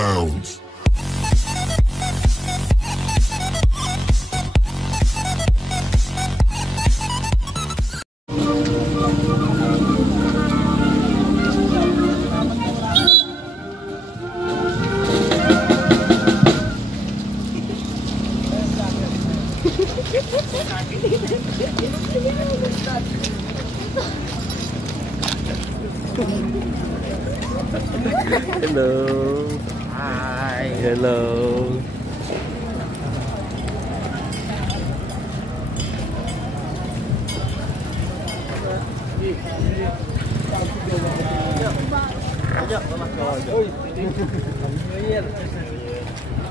bounds. Hello. Hi. Hello.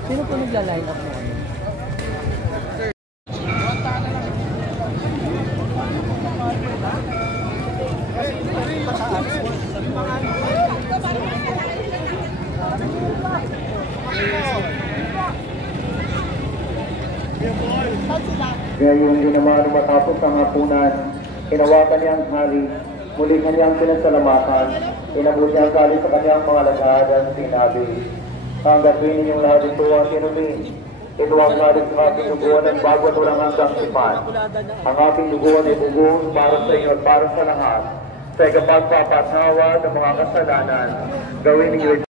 Sino po nagla-line up mo? Kaya yung ginawa nung matapos ang hapunan, hinawakan niya ang hari, muli kanyang pinasalamatan, inabot niya ang kali sa kanyang mga lagad at sinabi, tanggapin ninyong lahat ito at inumin. Ito ang kali sa aking duguan at bago at walang hanggang sipan. Ang aking duguan ay bugong para sa inyo at para sa lahat. Sa ikapagpapatawad ng mga kasalanan, gawin ninyo ito.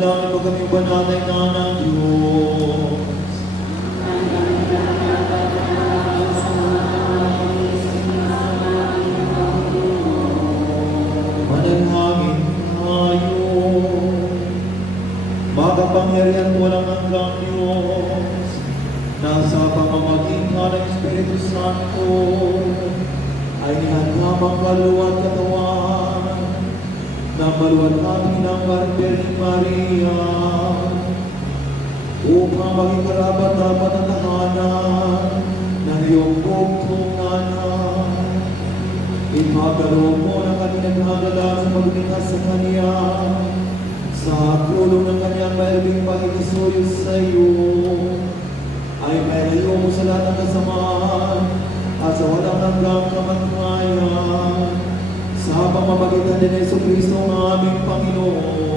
Manalangin mo kami banatay na ng Diyos. Manalangin tayo. Makapangyarihan walang hanggang Diyos, nasa pamamagitan ng Espiritu Santo, ay nihandamang maluwat katawan ng maluwat natin ng Birheng Maria upang maging karapat-dapat ang tahanan ng iyong tungtunganan. Ipagkaloob mo ng kanilang nagdala sa pagligtas sa Kanya sa tulong ng Kanyang mahiling pag-isuyo sa iyo, ay mayroon mo sa lahat ng kasamaan at sa walang hanggang kamatayan sa pamamagitan ni Jesucristo ng aming Panginoon.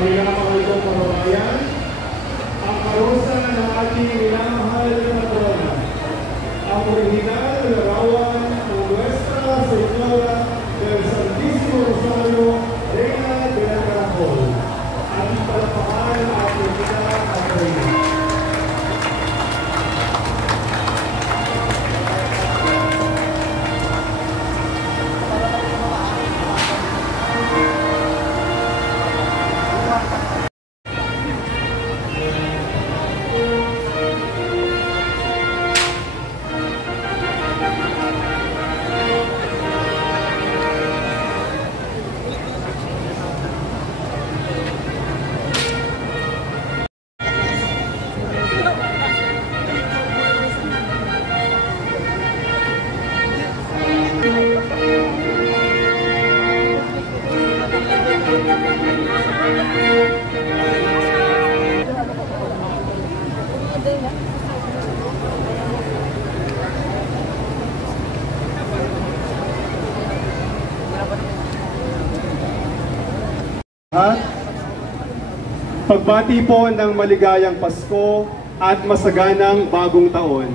Mga kapatid kababayan, ang karosa ng ating minamahal na patrona, ang original na larawan ng Nuestra Señora del Santísimo Rosario, Reina del Caracol, at ipalpakan ang ating Catherine. Pagbati po ng maligayang Pasko at masaganang bagong taon.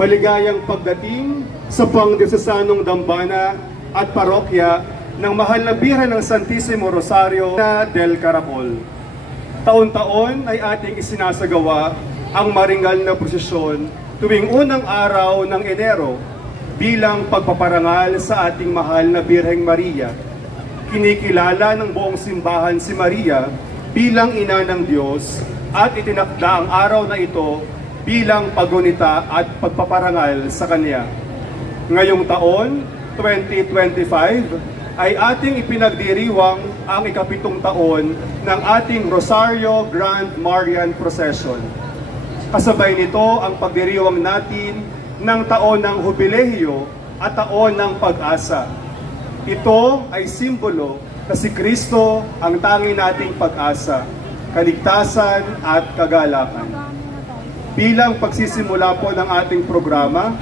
Maligayang pagdating sa pangdiosesanong dambana at parokya ng mahal na Birhen ng Santissimo Rosario del Caracol. Taon-taon ay ating isinasagawa ang maringal na prosesyon tuwing unang araw ng Enero bilang pagpaparangal sa ating mahal na Birheng Maria. Kinikilala ng buong simbahan si Maria bilang ina ng Diyos at itinakda ang araw na ito bilang paggunita at pagpaparangal sa Kanya. Ngayong taon, 2025, ay ating ipinagdiriwang ang ika-7 taon ng ating Rosario Grand Marian Procession. Kasabay nito ang pagdiriwang natin ng taon ng Jubileo at taon ng pag-asa. Ito ay simbolo na si Kristo ang tangi nating pag-asa, kaligtasan at kagalakan. Bilang pagsisimula po ng ating programa,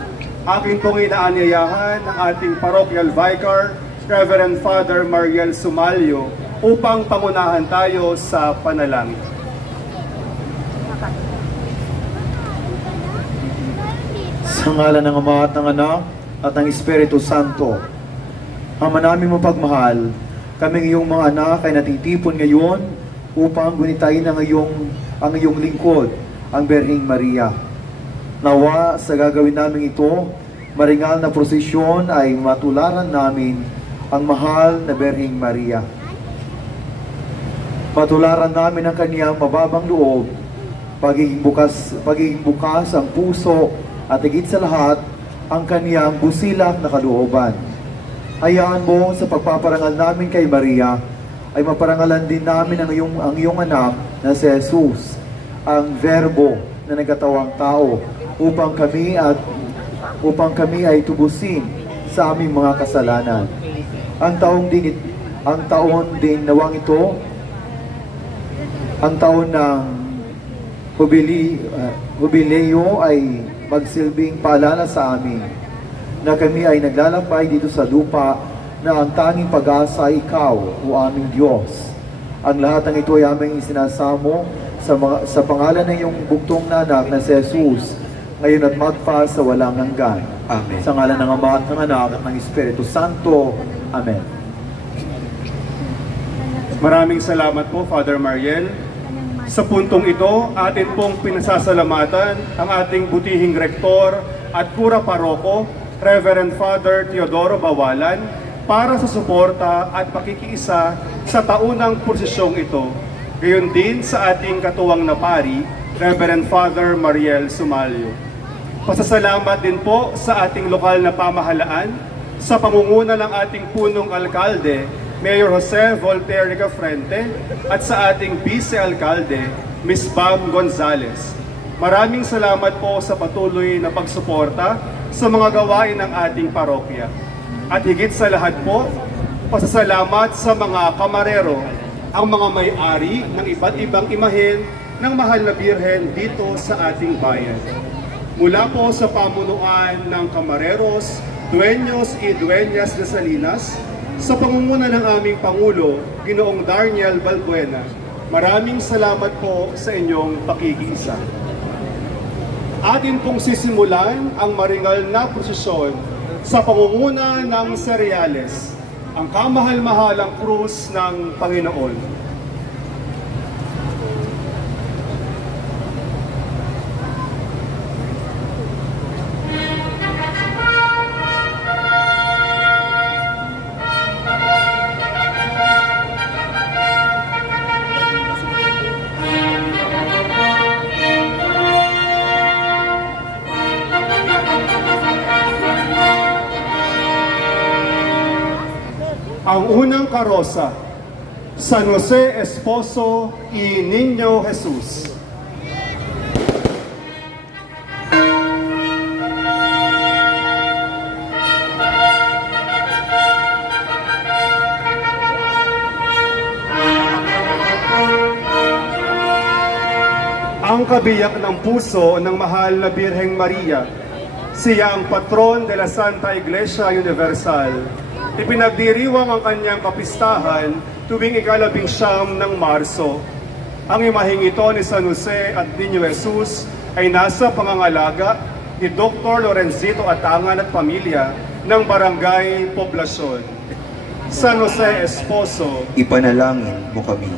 aking pong inaanyayahan ng ating Parochial Vicar, Reverend Father Mariel Sumalyo, upang pangunahan tayo sa panalangin. Sa ngalan ng Ama at ng Anak at ng Espiritu Santo, Ama namin mapagmahal, kaming iyong mga anak ay natitipon ngayon upang gunitain ang iyong lingkod, ang Birheng Maria. Nawa sa gagawin namin ito, maringal na prosesyon ay matularan namin ang mahal na Birheng Maria. Patularan namin ang kaniyang mababang loob, pagiging bukas ang puso at higit sa lahat ang kaniyang busilak na kalooban. Hayaan mo sa pagpaparangal namin kay Maria ay maparangalan din namin ang iyong anak na si Jesus, ang Verbo na nagkatawang tao, upang kami ay tubusin sa aming mga kasalanan. Ang taon din nawang ito, ang taon ng Jubileo ay magsilbing paalala sa amin na kami ay naglalakbay dito sa lupa na ang tanging pag-asa ay ikaw, o aming Diyos. Ang lahat ng ito ay aming isinasamo sa pangalan ng iyong bugtong na anak na si Jesus, ngayon at magpa sa walang hanggan. Amen. Sa ngalan ng Ama at ng Anak at ng Espiritu Santo. Amen. Maraming salamat po, Father Mariel. Sa puntong ito, atin pong pinasasalamatan ang ating butihing rektor at kura paroko, Reverend Father Teodoro Bawalan, para sa suporta at pakikiisa sa taunang prosesyong ito. Gayon din sa ating katuwang na pari, Reverend Father Mariel Sumalyo. Pasasalamat din po sa ating lokal na pamahalaan, sa pamunguna ng ating punong alkalde, Mayor Jose Voltaire Frente, at sa ating vice-alkalde, Ms. Bam Gonzales. Maraming salamat po sa patuloy na pagsuporta sa mga gawain ng ating parokya. At higit sa lahat po, pasasalamat sa mga kamarero, ang mga may-ari ng iba't ibang imahen ng mahal na Birhen dito sa ating bayan. Mula po sa pamunuan ng kamareros, dueños y dueñas de Salinas, sa pangunguna ng aming Pangulo, Ginoong Darniel Balbuena, maraming salamat po sa inyong pakikiisa. Atin pong sisimulan ang maringal na prosesyon sa pangunguna ng Cereales, ang kamahal-mahalang krus ng Panginoon. Ang unang karosa, San Jose Esposo y Niño Jesus. Ang kabiyak ng puso ng mahal na Birheng Maria, siya ang patron de la Santa Iglesia Universal. Ipinagdiriwang ang kanyang kapistahan tuwing ika-19 ng Marso. Ang imaheng ito ni San Jose at Niño Jesus ay nasa pangangalaga ni Dr. Lorenzito Atangan at pamilya ng Barangay Poblasyon. San Jose Esposo, Ipanalangin mo kami.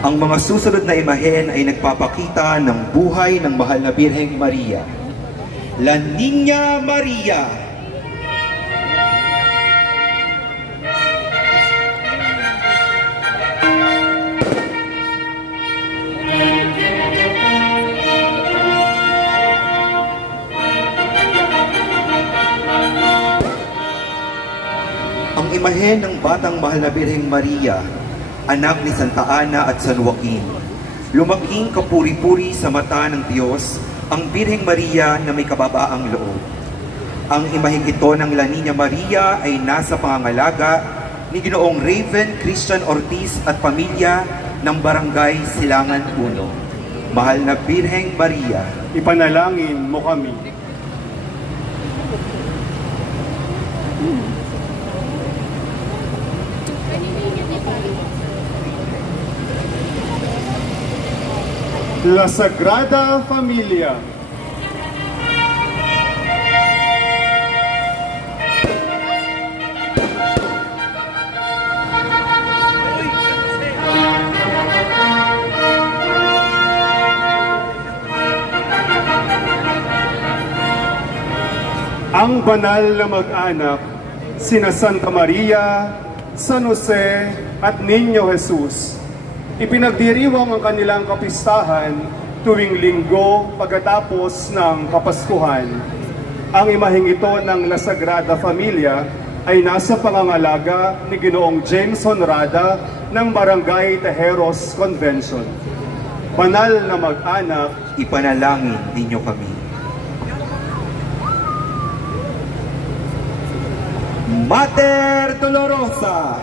Ang mga susunod na imahen ay nagpapakita ng buhay ng mahal na Birheng Maria. La Niña Maria. Ang imahen ng batang mahal na Birheng Maria, anak ni Santa Ana at San Joaquin. Lumaking kapuri-puri sa mata ng Diyos ang Birheng Maria na may kababaang loob. Ang imaheng ito ng La Niña Maria ay nasa pangangalaga ni Ginoong Raven Christian Ortiz at pamilya ng Barangay Silangan 1. Mahal na Birheng Maria, Ipanalangin mo kami. La Sagrada Familia. Ang banal na mag-anak, sina Santa Maria, San Jose at Niño Jesus, ipinagdiriwang ang kanilang kapistahan tuwing linggo pagkatapos ng Kapaskuhan. Ang imaheng ito ng La Sagrada Familia ay nasa pangangalaga ni Ginoong James Honrada ng Barangay Tejeros Convention. Banal na mag-anak, ipanalangin ninyo kami. Mater Dolorosa.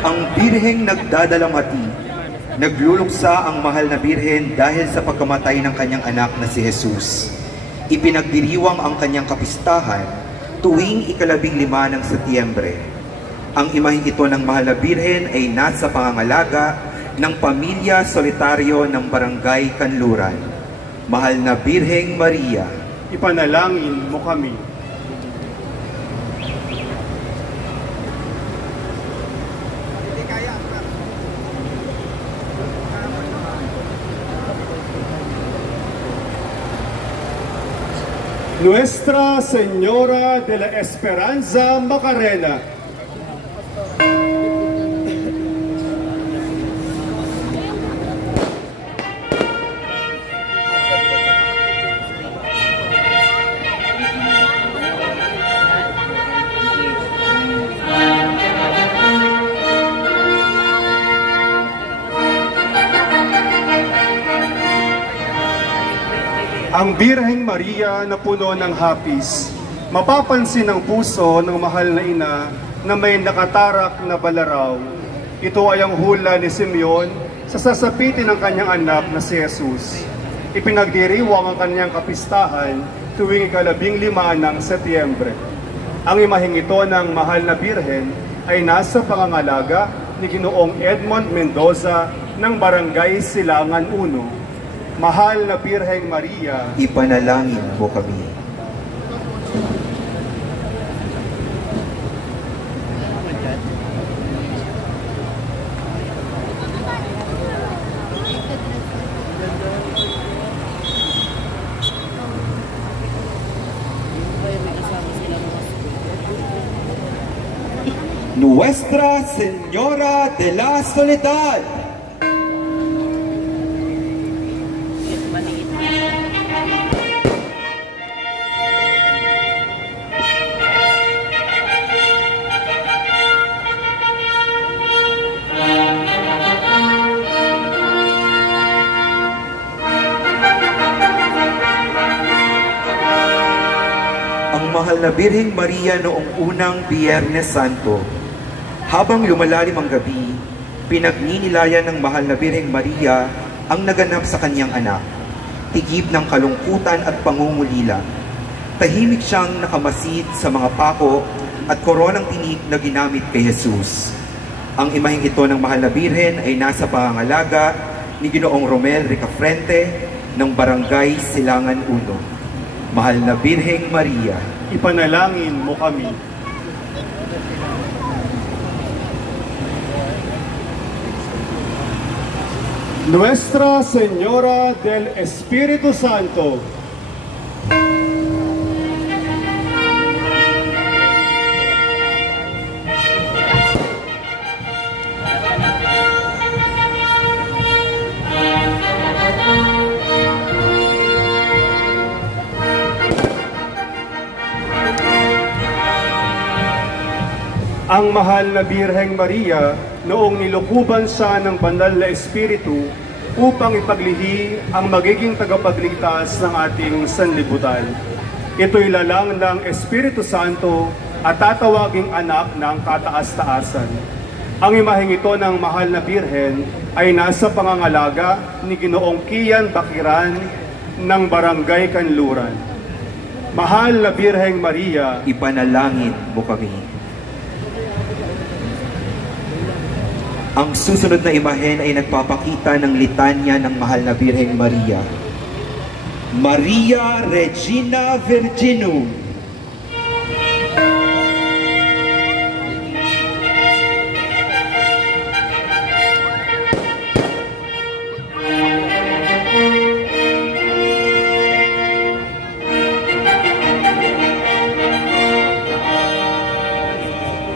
Ang Birheng nagdadalamhati, nagluluksa ang mahal na Birhen dahil sa pagkamatay ng kanyang anak na si Jesus. Ipinagdiriwang ang kanyang kapistahan tuwing ika-15 ng Setyembre. Ang imaheng ito ng mahal na Birhen ay nasa pangangalaga ng pamilya solitaryo ng Barangay Kanluran. Mahal na Birheng Maria, ipanalangin mo kami. Nuestra Señora de la Esperanza Macarena. Ang Birheng Maria na puno ng hapis, mapapansin ang puso ng mahal na ina na may nakatarak na balaraw. Ito ay ang hula ni Simeon sa sasapitin ng kanyang anak na si Jesus. Ipinagdiriwang ang kanyang kapistahan tuwing ika-15 ng Setyembre. Ang imaheng ito ng mahal na Birhen ay nasa pangangalaga ni Ginoong Edmond Mendoza ng Barangay Silangan 1. Mahal na Birheng Maria, ipanalangin mo kami. Nuestra Señora de la Soledad. Mahal na Birheng Maria noong unang Biyernes Santo. Habang lumalalim ang gabi, pinagninilayan ng mahal na Birheng Maria ang naganap sa kanyang anak. Tigib ng kalungkutan at pangungulila. Tahimik siyang nakamasid sa mga pako at koronang tinik na ginamit kay Jesus. Ang imaheng ito ng Mahal na Birhen ay nasa pangangalaga ni Ginoong Romel Ricafrente ng Barangay Silangan 1. Mahal na Birheng Maria, ipanalangin mo kami. Nuestra Señora del Espíritu Santo, ang Mahal na Birheng Maria noong nilukuban siya ng banal na Espiritu upang ipaglihi ang magiging tagapagligtas ng ating sanlibutan. Ito'y lalang ng Espiritu Santo at tatawaging anak ng kataas-taasan. Ang imaheng ito ng Mahal na Birhen ay nasa pangangalaga ni Ginoong Kian Bakiran ng Barangay Kanluran. Mahal na Birheng Maria, ipanalangin mo kami. Ang susunod na imahen ay nagpapakita ng litanya ng Mahal na Birheng Maria. Maria Regina Virginum.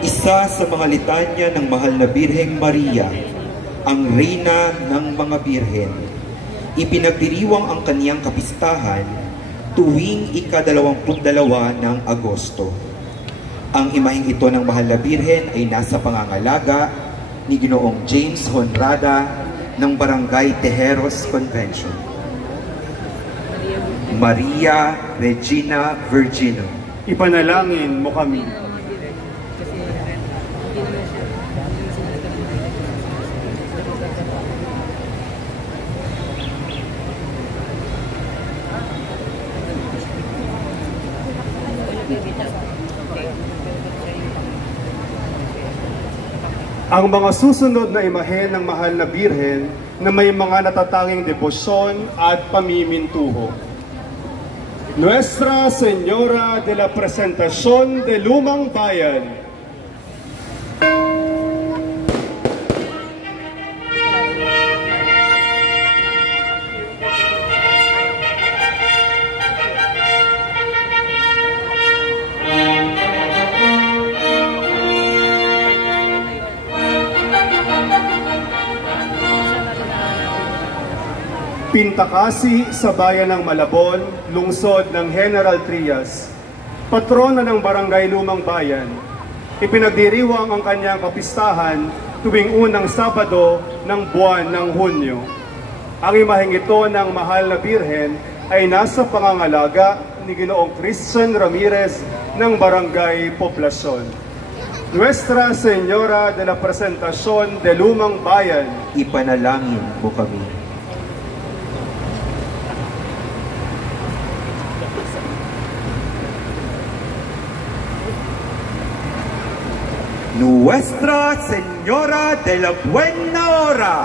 Isa sa mga litanya ng Mahal na Birheng Maria, ang Reyna ng mga Birhen. Ipinagdiriwang ang kaniyang kapistahan tuwing ika-22 ng Agosto. Ang imaheng ito ng Mahal na Birhen ay nasa pangangalaga ni Ginoong James Honrada ng Barangay Tejeros Convention. Maria Regina Virginum, ipanalangin mo kami. Ang mga susunod na imahen ng Mahal na Birhen na may mga natatanging debosyon at pamimintuho. Nuestra Señora de la Presentación de Lumang Bayan, Pintakasi sa bayan ng Malabon, lungsod ng General Trias, patrona ng Barangay Lumang Bayan, ipinagdiriwang ang kanyang kapistahan tuwing unang Sabado ng buwan ng Hunyo. Ang imaheng ito ng Mahal na Birhen ay nasa pangangalaga ni Ginoong Christian Ramirez ng Barangay Poblacion. Nuestra Señora de la Presentación de Lumang Bayan, ipanalangin mo kami. Nuestra Señora de la Buena Hora.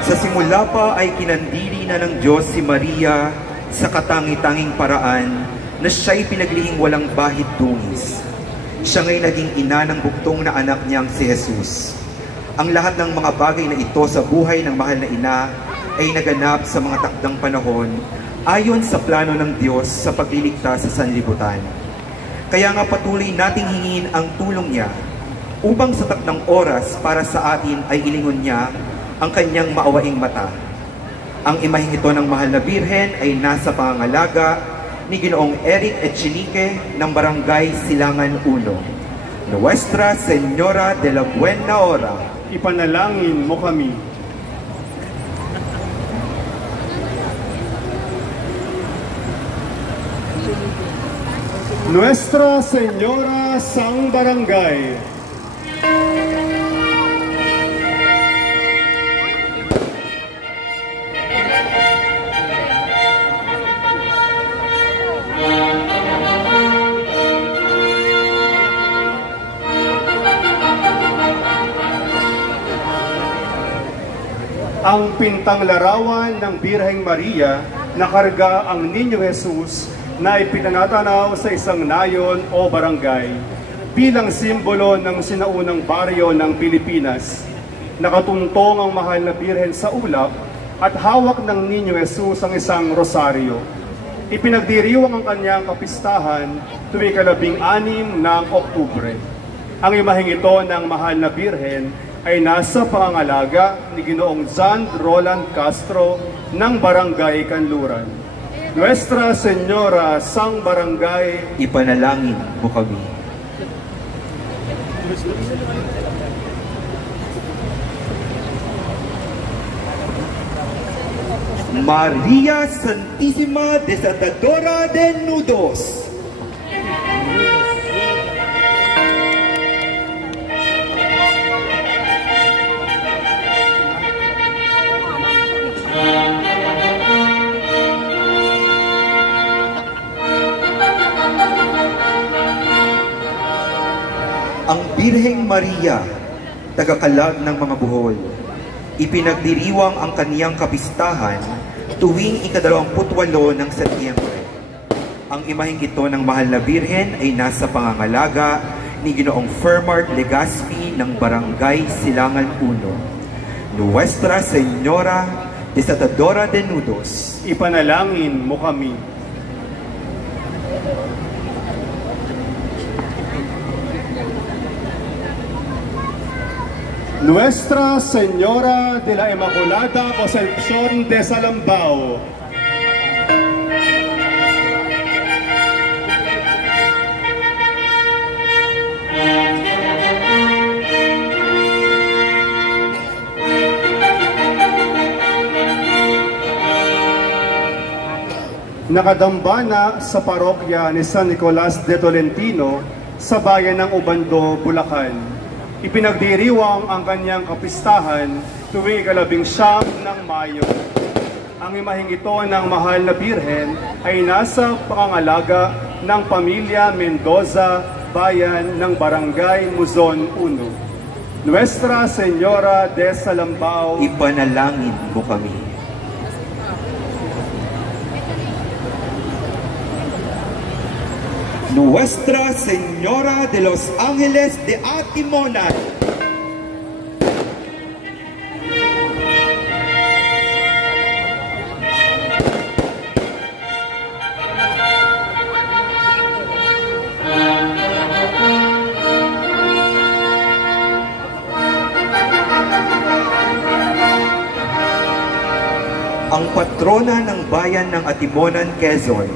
Sa simula pa ay kinandili na ng Diyos si Maria sa katangi-tanging paraan na siya'y pinaglihing walang bahid dungis. Siya nga'y naging ina ng buktong na anak niyang si Jesus. Ang lahat ng mga bagay na ito sa buhay ng mahal na ina ay naganap sa mga takdang panahon ayon sa plano ng Diyos sa pagliligtas sa sanlibutan. Kaya nga patuloy nating hingin ang tulong niya upang sa takdang oras para sa atin ay ilingon niya ang kanyang maawaing mata. Ang imaheng ito ng Mahal na Birhen ay nasa pangangalaga ni Ginoong Eric Echenique ng Barangay Silangan 1. Nuestra Señora de la Buena Hora, ipanalangin mo kami. Nuestra Señora Sang Barangay. Ang pintang larawan ng Birheng Maria nakarga ang Niño Jesus na ipinanatanaw sa isang nayon o barangay bilang simbolo ng sinaunang baryo ng Pilipinas. Nakatuntong ang mahal na Birhen sa ulap at hawak ng Niño Jesus ang isang rosaryo. Ipinagdiriwang ang kanyang kapistahan tuwing 16 ng Oktubre. Ang imaheng ito ng mahal na Birhen ay nasa pangangalaga ni Ginoong John Roland Castro ng Barangay Kanluran. Nuestra Señora Sang Barangay, Ipanalangin mo kami. Maria Santísima Desatadora de Nudos, ang Birheng Maria, tagakalag ng mga buhol, ipinagdiriwang ang kaniyang kapistahan tuwing ika-28 ng Setyembre. Ang imaheng ito ng mahal na Birhen ay nasa pangangalaga ni Ginoong Fermart Legaspi ng Barangay Silangan 1. Nuestra Señora Desatadora de Nudos, ipanalangin mo kami. Nuestra Señora de la Inmaculada Concepción de Salambao, nakadambana sa parokya ni San Nicolas de Tolentino sa bayan ng Obando, Bulacan. Ipinagdiriwang ang kanyang kapistahan tuwing 19 ng Mayo. Ang imaheng ito ng mahal na Birhen ay nasa pangangalaga ng pamilya Mendoza, bayan ng Barangay Muzon 1. Nuestra Señora de Salambao, ipanalangin mo kami. Nuestra Señora de los Ángeles de Atimonay, ang patrona ng bayan ng Atimonan, Quezon.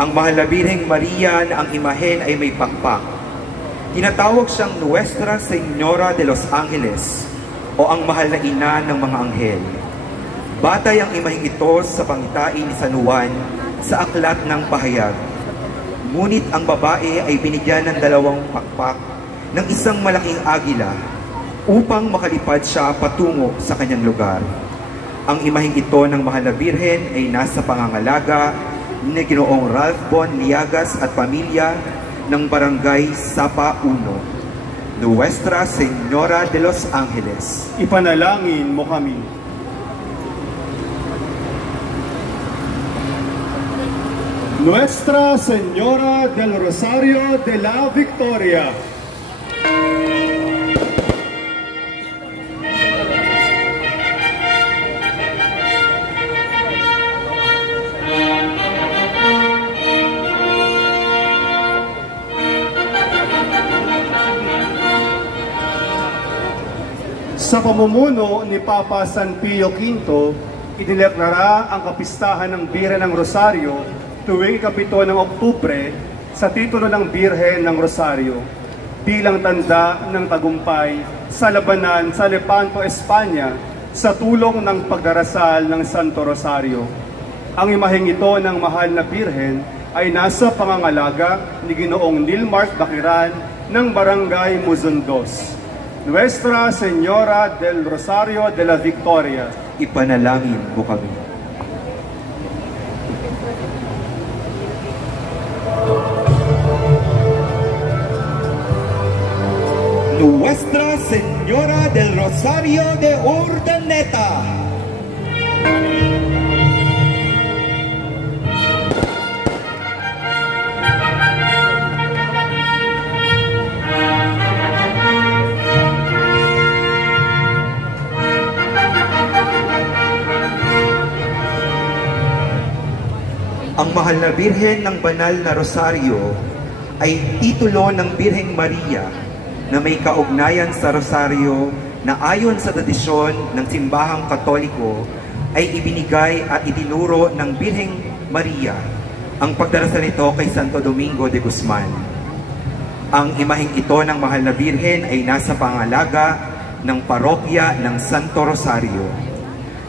Ang mahal na Birheng Maria na ang imahen ay may pakpak. Tinatawag siyang Nuestra Señora de los Ángeles o ang mahal na ina ng mga anghel. Batay ang imaheng ito sa pangitain ni San Juan sa aklat ng pahayag. Ngunit ang babae ay binigyan ng 2 pakpak ng isang malaking agila upang makalipad siya patungo sa kanyang lugar. Ang imaheng ito ng mahal na Birhen ay nasa pangangalaga ni Ginoong Ralph Bon Liagas at pamilya ng Barangay Sapa 1. Nuestra Señora de los Ángeles, ipanalangin mo kami. Nuestra Señora del Rosario de la Victoria, sa pamumuno ni Papa San Pio V, idineklara ang kapistahan ng Birhen ng Rosario tuwing 7 ng Oktubre sa titulo ng Birhen ng Rosario bilang tanda ng tagumpay sa labanan sa Lepanto, Espanya sa tulong ng pagdarasal ng Santo Rosario. Ang imaheng ito ng mahal na Birhen ay nasa pangangalaga ni Ginoong Nilmark Bakiran ng Barangay Muzundos. Nuestra Señora del Rosario de la Victoria, Ipanalangin mo kami. Nuestra Señora del Rosario de Urdaneta, ang mahal na Birhen ng Banal na Rosario ay titulo ng Birheng Maria na may kaugnayan sa Rosario na ayon sa tradisyon ng Simbahang Katoliko ay ibinigay at itinuro ng Birheng Maria ang pagdarasal nito kay Santo Domingo de Guzman. Ang imaheng ito ng mahal na Birhen ay nasa pangalaga ng parokya ng Santo Rosario.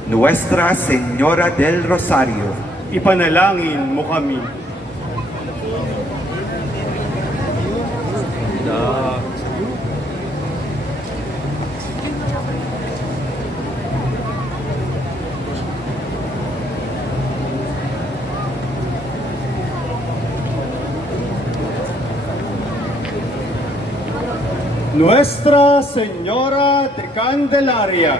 Nuestra Señora del Rosario, ipanalangin mo kami. Nuestra Señora de Candelaria,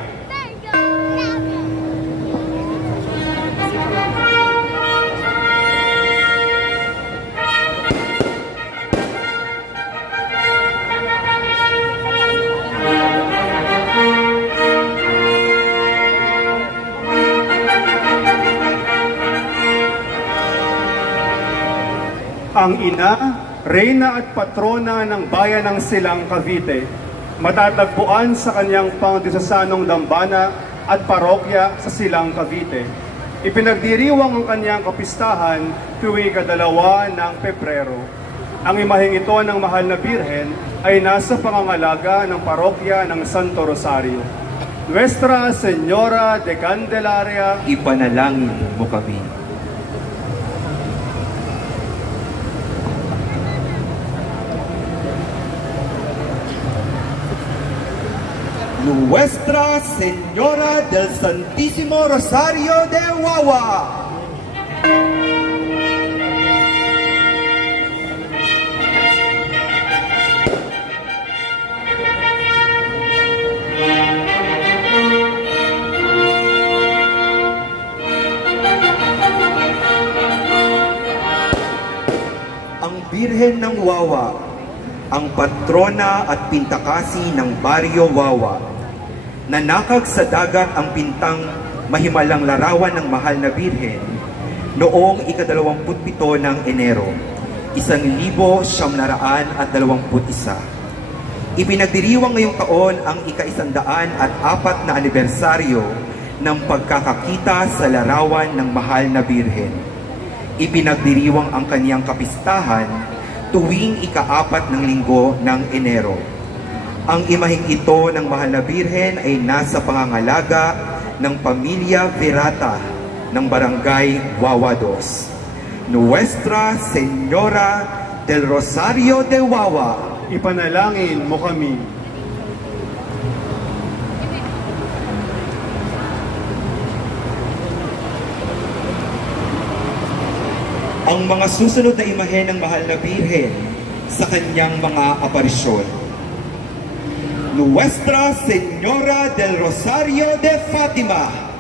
ang ina, reyna at patrona ng bayan ng Silang Cavite, matatagpuan sa kanyang pangdiosesanong dambana at parokya sa Silang Cavite. Ipinagdiriwang ang kanyang kapistahan tuwing ika-2 ng Pebrero. Ang imaheng ito ng mahal na Birhen ay nasa pangangalaga ng parokya ng Santo Rosario. Nuestra Señora de Candelaria, ipanalangin mo kami. Nuestra Señora del Santísimo Rosario de Wawa, ang Birhen ng Wawa, ang patrona at pintakasi ng Baryo Wawa. Nanakag sa dagat ang pintang mahimalang larawan ng mahal na Birhen noong ika-27 ng Enero, 1921. Ipinagdiriwang ngayong taon ang ika-104 na anibersaryo ng pagkakakita sa larawan ng mahal na Birhen. Ipinagdiriwang ang kaniyang kapistahan tuwing ika-4 ng linggo ng Enero. Ang imaheng ito ng mahal na Birhen ay nasa pangangalaga ng pamilya Verata ng Barangay Wawa 2. Nuestra Señora del Rosario de Wawa, ipanalangin mo kami. Ang mga susunod na imahe ng mahal na Birhen sa kanyang mga aparisyon. Nuestra Señora del Rosario de Fatima,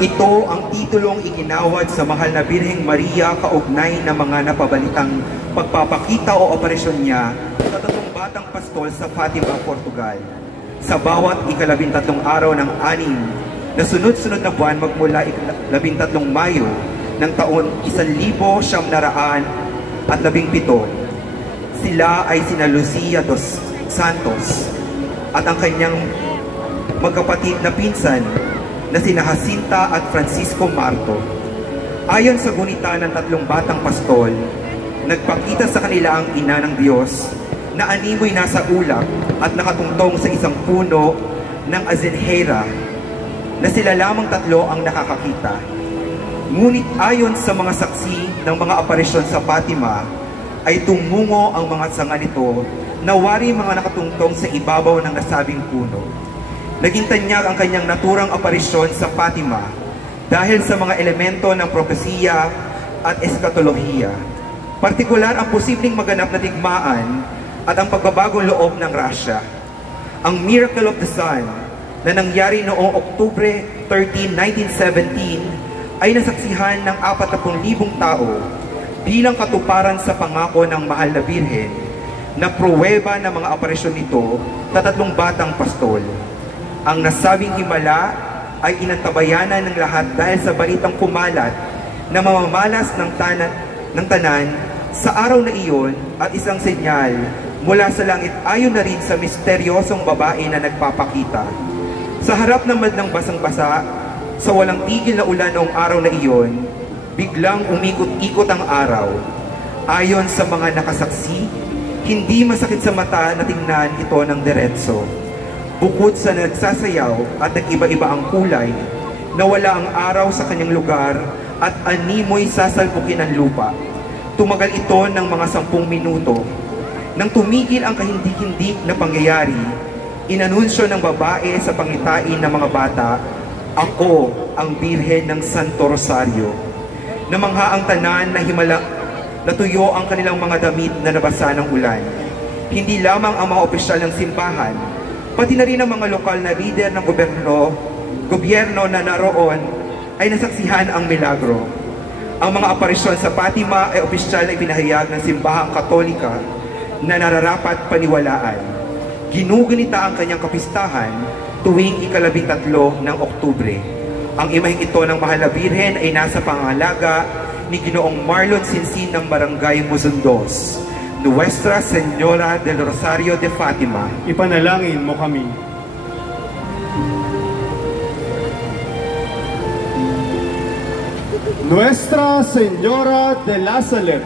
ito ang titulong iginawad sa mahal na Birheng Maria kaugnay ng mga napabalitang pagpapakita o operasyon niya sa 3 batang pastol sa Fatima, Portugal. Sa bawat ika-13 araw ng 6 na sunod-sunod na buwan magmula ika-13 Mayo ng taon 1917, sila ay sina Lucia dos Santos at ang kanyang magkapatid na pinsan na sina Jacinta at Francisco Marto. Ayon sa gunita ng tatlong batang pastol, nagpakita sa kanila ang ina ng Diyos na animoy nasa ulap at nakatungtong sa isang puno ng azenjera na sila lamang tatlo ang nakakakita. Ngunit ayon sa mga saksi ng mga aparisyon sa Fatima, ay tumungo ang mga sanga nito na wari mga nakatungtong sa ibabaw ng nasabing puno. Naging tanyag ang kanyang naturang aparisyon sa Fatima dahil sa mga elemento ng propesiya at eskatolohiya. Partikular ang posibleng maganap na digmaan at ang pagbabagong loob ng Russia. Ang Miracle of the Sun na nangyari noong Oktubre 13, 1917 ay nasaksihan ng 40,000 tao bilang katuparan sa pangako ng Mahal na Birhen na pruweba ng mga aparisyon nito sa tatlong batang pastol. Ang nasabing himala ay inantabayanan ng lahat dahil sa balitang kumalat na mamamalas ng tanan sa araw na iyon at isang senyal mula sa langit ayon na rin sa misteryosong babae na nagpapakita. Sa harap ng madlang basang-basa, sa walang tigil na ulan noong araw na iyon, biglang umikot-ikot ang araw. Ayon sa mga nakasaksi, hindi masakit sa mata na tingnan ito ng diretso. Bukod sa nagsasayaw at nag-iba-iba ang kulay, nawala ang araw sa kanyang lugar at animoy sasalpukin ang lupa. Tumagal ito ng mga 10 minuto. Nang tumigil ang kahindik-hindik na pangyayari, inanunsyo ng babae sa pangitain ng mga bata, "Ako ang Birhen ng Santo Rosario." Namangha ang tanan na himala, natuyo ang kanilang mga damit na nabasa ng ulan. Hindi lamang ang mga opisyal ng simbahan, pati na rin ang mga lokal na leader ng gobyerno na naroon ay nasaksihan ang milagro. Ang mga aparisyon sa Fatima ay opisyal na ipinahayag ng simbahang Katolika na nararapat paniwalaan. Ginugunita ang kanyang kapistahan tuwing 13 ng Oktubre. Ang imaheng ito ng Mahal na Birhen ay nasa pangangalaga ni Ginoong Marlon Sinsin ng Barangay Muzundos, Nuestra Señora del Rosario de Fatima. Ipanalangin mo kami. Nuestra Señora de la Salud.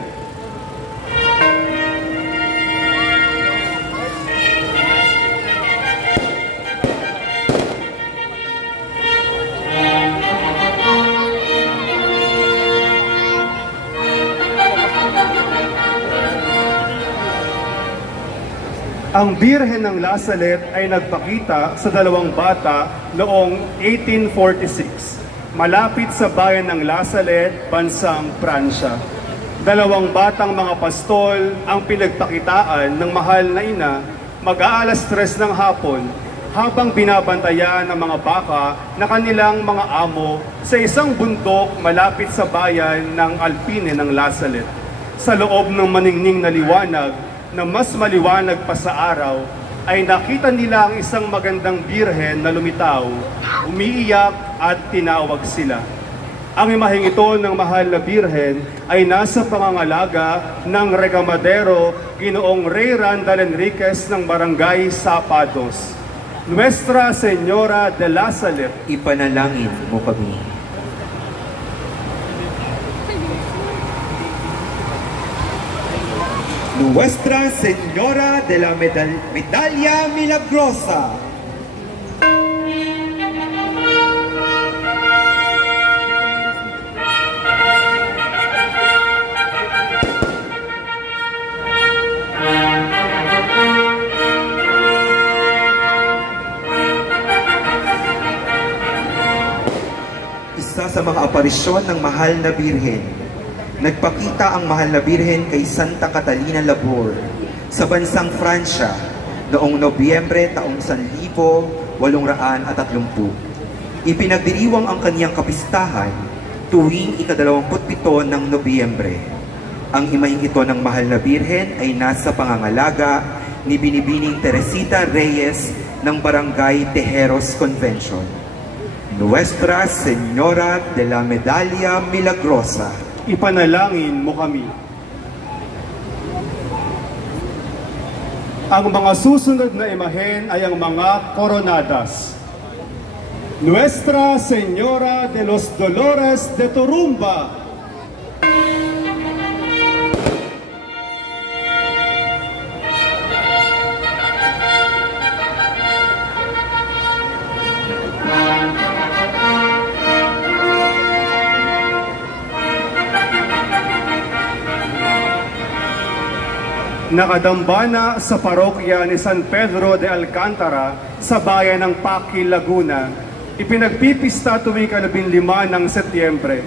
Ang Birhen ng La Salette ay nagpakita sa dalawang bata noong 1846, malapit sa bayan ng La Salette, bansang Pransya. Dalawang batang mga pastol ang pinagpakitaan ng mahal na ina mag-aalas 3 ng hapon habang binabantayan ng mga baka na kanilang mga amo sa isang bundok malapit sa bayan ng Alpine ng La Salette. Sa loob ng maningning na liwanag, na mas maliwanag pa sa araw, ay nakita nila ang isang magandang birhen na lumitaw, umiiyak at tinawag sila. Ang imaheng ito ng mahal na birhen ay nasa pangangalaga ng regamadero Ginoong Ray Randall Enriquez ng Barangay Sapados. Nuestra Señora de la Salette. Ipanalangin mo kami. Nuestra Señora de la Medalla Milagrosa. Isa sa mga aparisyon ng mahal na Birhen. Nagpakita ang mahal na Birhen kay Santa Catalina Labor sa bansang Fransya noong Nobyembre taong 1830. Ipinagdiriwang ang kaniyang kapistahan tuwing ika-27 ng Nobyembre. Ang imaheng ito ng mahal na Birhen ay nasa pangangalaga ni Binibining Teresita Reyes ng Barangay Tejeros Convention. Nuestra Señora de la Medalla Milagrosa. Ipanalangin mo kami. Ang mga susunod na imahen ay ang mga koronadas. Nuestra Señora de los Dolores de Turumba. Nakadambana sa parokya ni San Pedro de Alcantara sa bayan ng Paki, Laguna, ipinagpipista tuwing 15 ng Setyembre.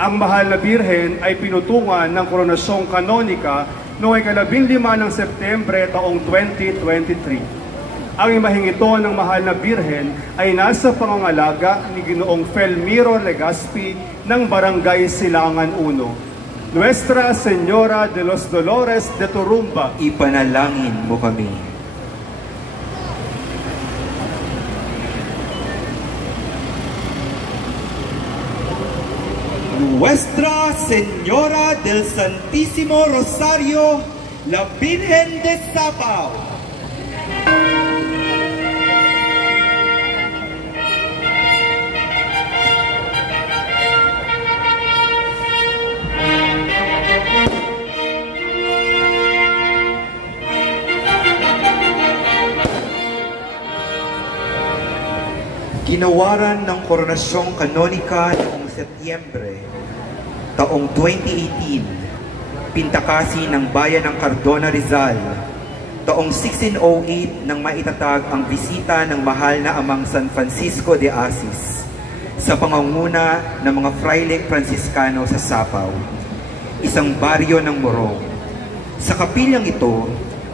Ang mahal na Birhen ay pinutungan ng koronasyong kanonika noong 15 ng Setyembre taong 2023. Ang imaheng ito ng mahal na Birhen ay nasa pangangalaga ni Ginoong Felmiro Legaspi ng Barangay Silangan 1. Nuestra Señora de los Dolores de Turumba, Ipanalangin mo kami. Nuestra Señora del Santísimo Rosario, la Virgen de Sapao. Ginawaran ng Koronasyong Kanonika noong Setyembre, taong 2018, pintakasi ng bayan ng Cardona, Rizal, taong 1608 nang maitatag ang bisita ng mahal na Amang San Francisco de Asis sa pangunguna ng mga fraile Franciscano sa Sapao, isang baryo ng Morong. Sa kapilyang ito,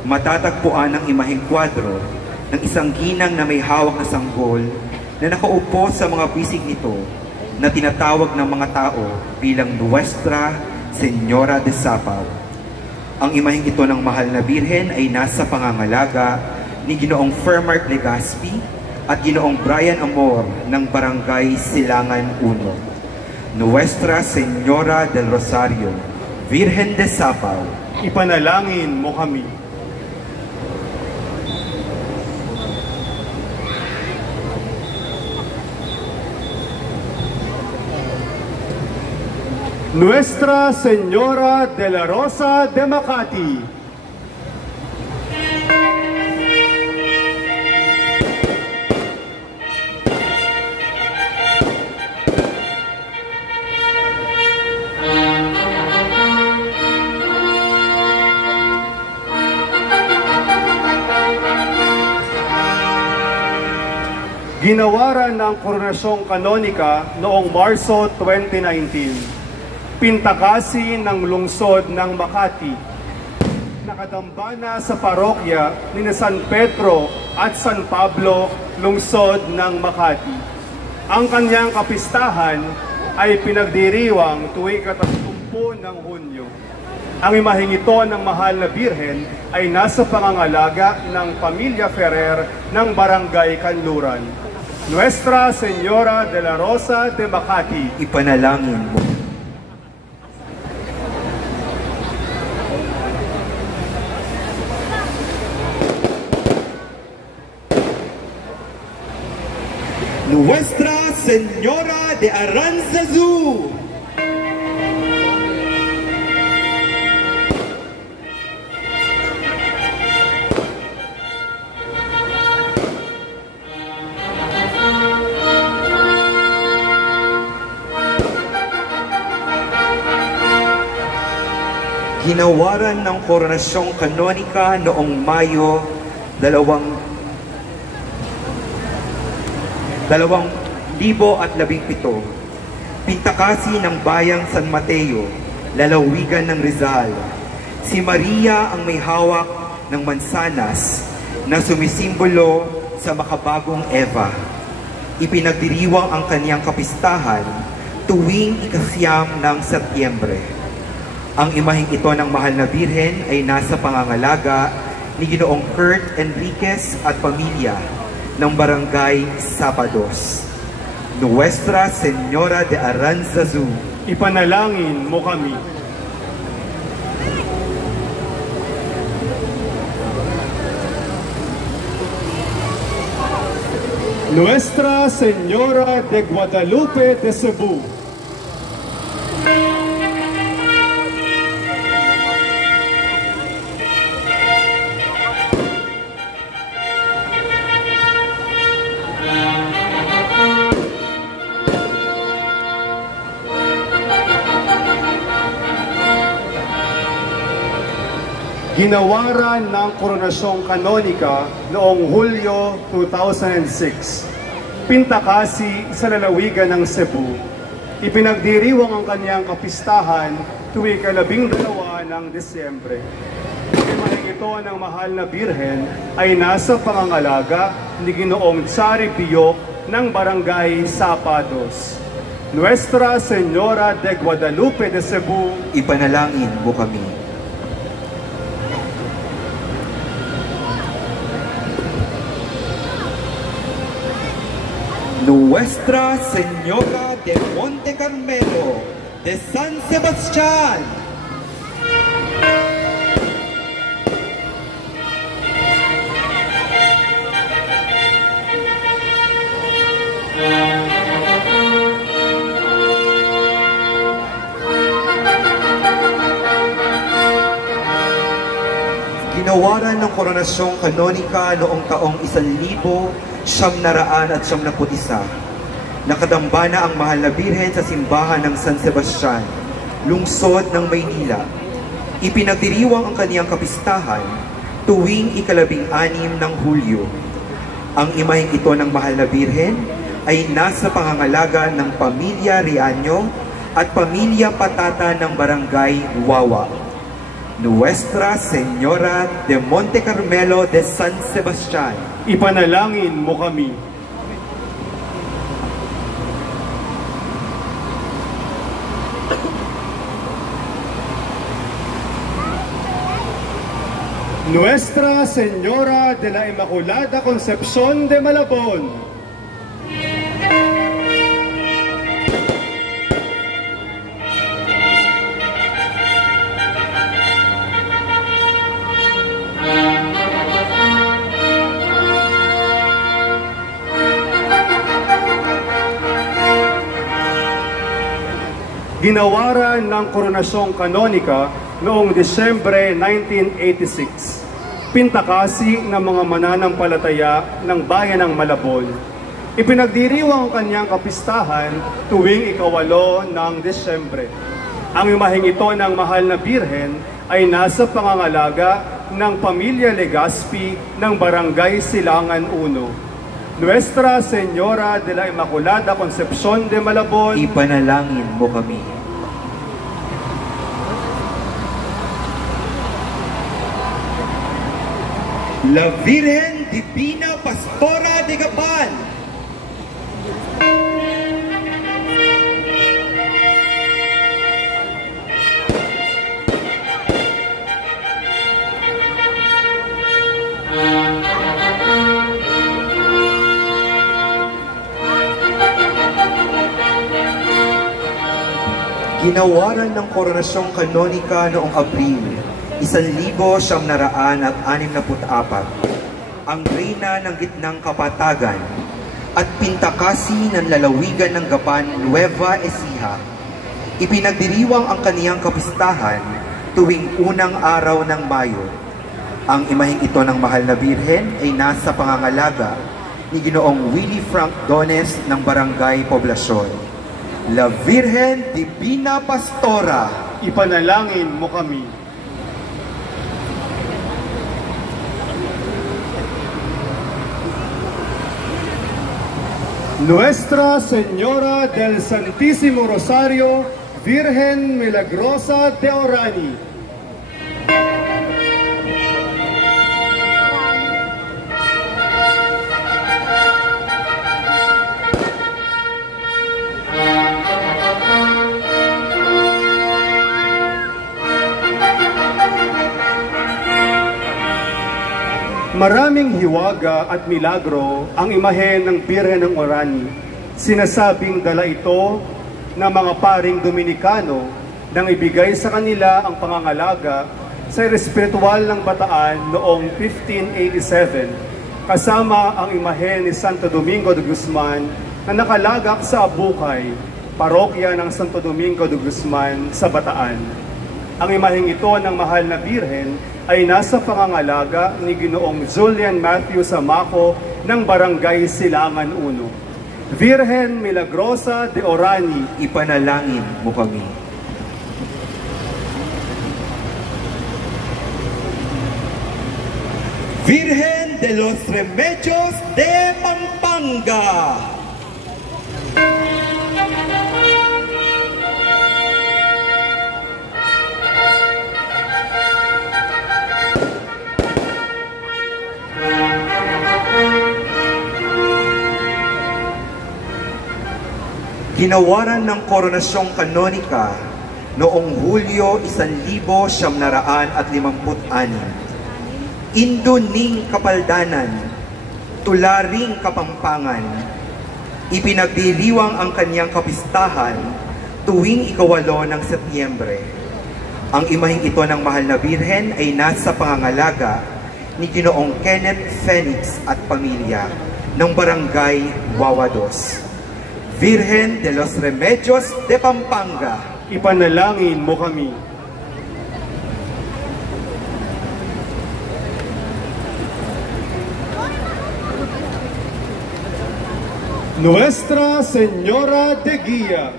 matatagpuan ang imaheng kwadro ng isang ginang na may hawak na sanggol na nakaupo sa mga bisig nito na tinatawag ng mga tao bilang Nuestra Señora de Sapao. Ang imaheng ito ng mahal na Birhen ay nasa pangangalaga ni Ginoong Fermart Legaspi at Ginoong Brian Amor ng Barangay Silangan 1. Nuestra Señora del Rosario, Virgen de Sapao, ipanalangin mo kami. Nuestra Señora de la Rosa de Makati, ginawaran ng Koronasyong Kanonika noong Marso 2019. Pintakasi ng lungsod ng Makati. Nakadambana sa parokya ni San Pedro at San Pablo, lungsod ng Makati. Ang kanyang kapistahan ay pinagdiriwang tuwing 30 ng Hunyo. Ang imaheng ito ng mahal na Birhen ay nasa pangangalaga ng Pamilya Ferrer ng Barangay Kanluran. Nuestra Señora de la Rosa de Makati, ipanalangin mo. Nuestra Señora de Aranzazu, ginawaran ng Koronasyong Kanonika noong Mayo 2017, pintakasi ng bayang San Mateo, lalawigan ng Rizal. Si Maria ang may hawak ng mansanas na sumisimbolo sa makabagong Eva. Ipinagdiriwang ang kaniyang kapistahan tuwing 9 ng Setyembre. Ang imaheng ito ng mahal na Birhen ay nasa pangangalaga ni Ginoong Kurt Enriquez at pamilya ng Barangay Sapados. Nuestra Señora de Aranzazu, ipanalangin mo kami. Nuestra Señora de Guadalupe de Cebu. Ginawaran ng Koronasyong Kanonika noong Hulyo 2006. Pintakasi sa lalawigan ng Cebu. Ipinagdiriwang ang kanyang kapistahan tuwing 12 ng Disyembre. Imahing ito ng mahal na Birhen ay nasa pangangalaga ni Ginoong Tsari Pio ng Barangay Sapados. Nuestra Señora de Guadalupe de Cebu, Ipanalangin mo kami. Nuestra Señora de Monte Carmelo de San Sebastián. Ginawaran ng Koronasyong Kanonika noong taong 1991. Nakadambana ang mahal na Birhen sa simbahan ng San Sebastián, lungsod ng Maynila. Ipinagdiriwang ang kaniyang kapistahan tuwing 16 ng Hulyo. Ang imaheng ito ng mahal na Birhen ay nasa pangangalaga ng Pamilya Riaño at Pamilya Patata ng Barangay Wawa. Nuestra Señora de Monte Carmelo de San Sebastián, ipanalangin mo kami. Nuestra Señora de la Inmaculada Concepción de Malabon, ginawaran ng Koronasyong Kanonika noong Disyembre 1986. Pintakasi ng mga mananampalataya ng bayan ng Malabon. Ipinagdiriwang ang kanyang kapistahan tuwing 8 ng Disyembre. Ang imaheng ito ng mahal na Birhen ay nasa pangangalaga ng Pamilya Legaspi ng Barangay Silangan 1. Nuestra Señora de la Inmaculada Concepción de Malabon, ipanalangin mo kami. La Virgen Divina Pastora de Gapan, ginawaran ng Koronasyong Kanonika noong Abril 1964, ang Reyna ng Gitnang Kapatagan at Pintakasi ng lalawigan ng Gapan, Nueva Ecija. Ipinagdiriwang ang kaniyang kapistahan tuwing unang araw ng Mayo. Ang imaheng ito ng mahal na Birhen ay nasa pangangalaga ni Ginoong Willie Frank Dones ng Barangay Poblacion. La Virgen Divina Pastora, ipanalangin mo kami. Nuestra Señora del Santísimo Rosario, Virgen Milagrosa de Orani, maraming hiwaga at milagro ang imahen ng Birhen ng Orani. Sinasabing dala ito ng mga paring Dominikano nang ibigay sa kanila ang pangangalaga sa espiritual ng Bataan noong 1587. kasama ang imahen ni Santo Domingo de Guzman na nakalagak sa Abukay, parokya ng Santo Domingo de Guzman sa Bataan. Ang imaheng ito ng mahal na Birhen ay nasa pangangalaga ni Ginoong Julian Matthew Samaco ng Barangay Silangan 1. Virgen Milagrosa de Orani, Ipanalangin mo kami. Virgen de los Remedios de Pampanga. Ginawaran ng Koronasyong Kanonika noong Hulyo 1956. Induning Kapaldanan, Tularing Kapampangan, ipinagdiriwang ang kanyang kapistahan tuwing 8 ng Setyembre. Ang imaheng ito ng mahal na Birhen ay nasa pangangalaga ni Ginoong Kenneth Phoenix at pamilya ng Barangay Wawados. Virgen de los Remedios de Pampanga, ipanalangin mo kami. Nuestra Señora de Guía,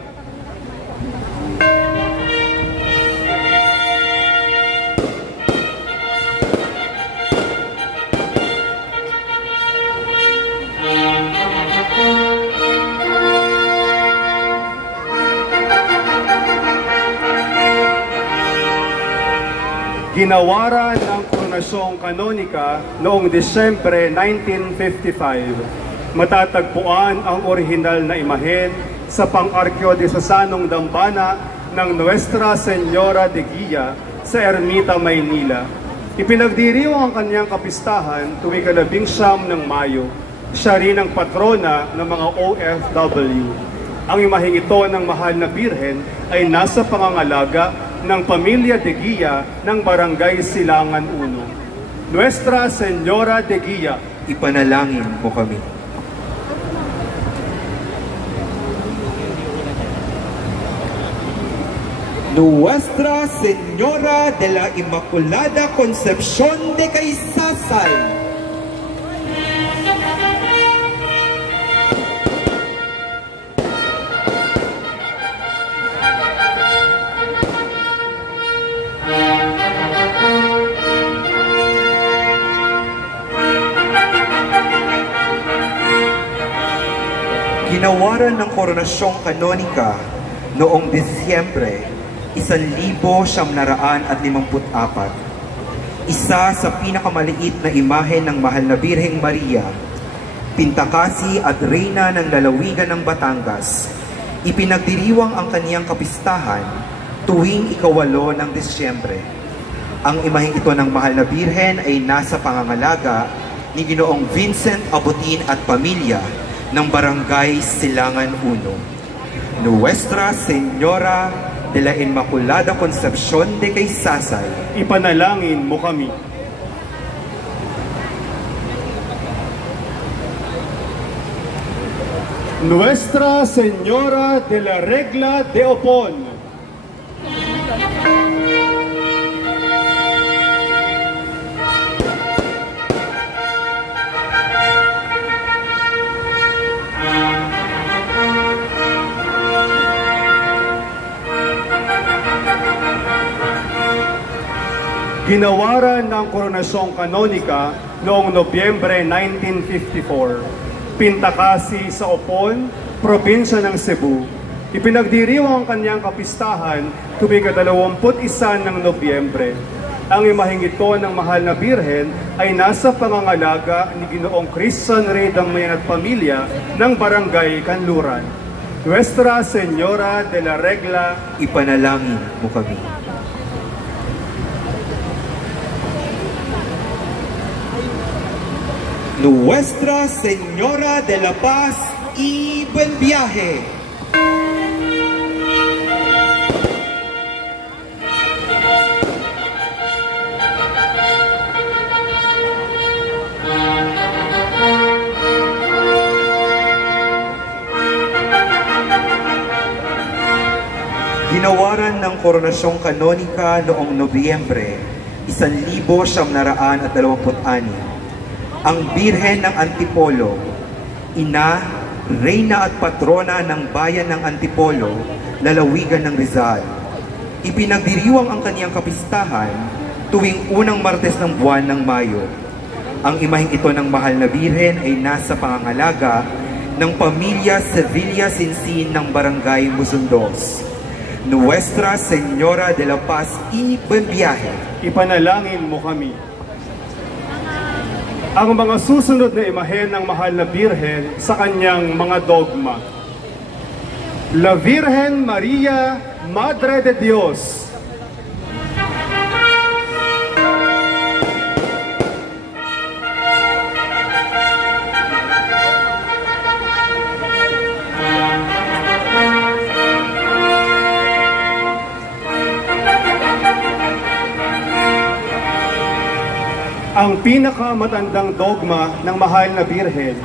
ginawaran ng Koronasyong Kanonika noong Disyembre 1955. Matatagpuan ang orihinal na imahen sa pang-arkyodesosanong dambana ng Nuestra Señora de Guía sa Ermita, Maynila. Ipinagdiriwang ang kanyang kapistahan tuwing 19 ng Mayo. Siya rin ang patrona ng mga OFW. Ang imaheng ito ng mahal na Birhen ay nasa pangangalaga ng pamilya de Guía ng Barangay Silangan 1. Nuestra Señora de Guía, ipanalangin mo kami. Nuestra Señora de la Inmaculada Concepción de Caysasay, ginawaran ng Koronasyong Kanonika noong Disyembre 1954. Isa sa pinakamaliit na imahen ng mahal na Birheng Maria, Pintakasi at Reyna ng Lalawigan ng Batangas. Ipinagdiriwang ang kaniyang kapistahan tuwing 8 ng Disyembre. Ang imaheng ito ng mahal na Birhen ay nasa pangangalaga ni Ginoong Vincent Abutin at pamilya ng Barangay Silangan 1. Nuestra Señora de la Inmaculada Concepción de Caysasay, ipanalangin mo kami. Nuestra Señora de la Regla de Opon, ginawaran ng Koronasyong Kanonika noong Nobyembre 1954. Pintakasi sa Opon, probinsya ng Cebu. Ipinagdiriwang ang kanyang kapistahan tuwing 21 ng Nobyembre. Ang imaheng ito ng mahal na Birhen ay nasa pangangalaga ni Ginoong Christian Rey Dangmayan at pamilya ng Barangay Kanluran. Nuestra Señora de la Regla, ipanalangin mo kami. Nuestra Señora de la Paz y Buen Viaje, Ginawaran ng Koronasyong Kanonika noong Nobyembre 1926, ang Birhen ng Antipolo, ina, reyna at patrona ng bayan ng Antipolo, lalawigan ng Rizal. Ipinagdiriwang ang kaniyang kapistahan tuwing unang Martes ng buwan ng Mayo. Ang imaheng ito ng mahal na Birhen ay nasa pangangalaga ng pamilya Sevilla Sinsin ng Barangay Musundos. Nuestra Señora de la Paz y Buen Viaje. Ipanalangin mo kami. Ang mga susunod na imahen ng mahal na Birhen sa kanyang mga dogma. La Virgen María, Madre de Dios. Ang pinakamatandang dogma ng mahal na Birhen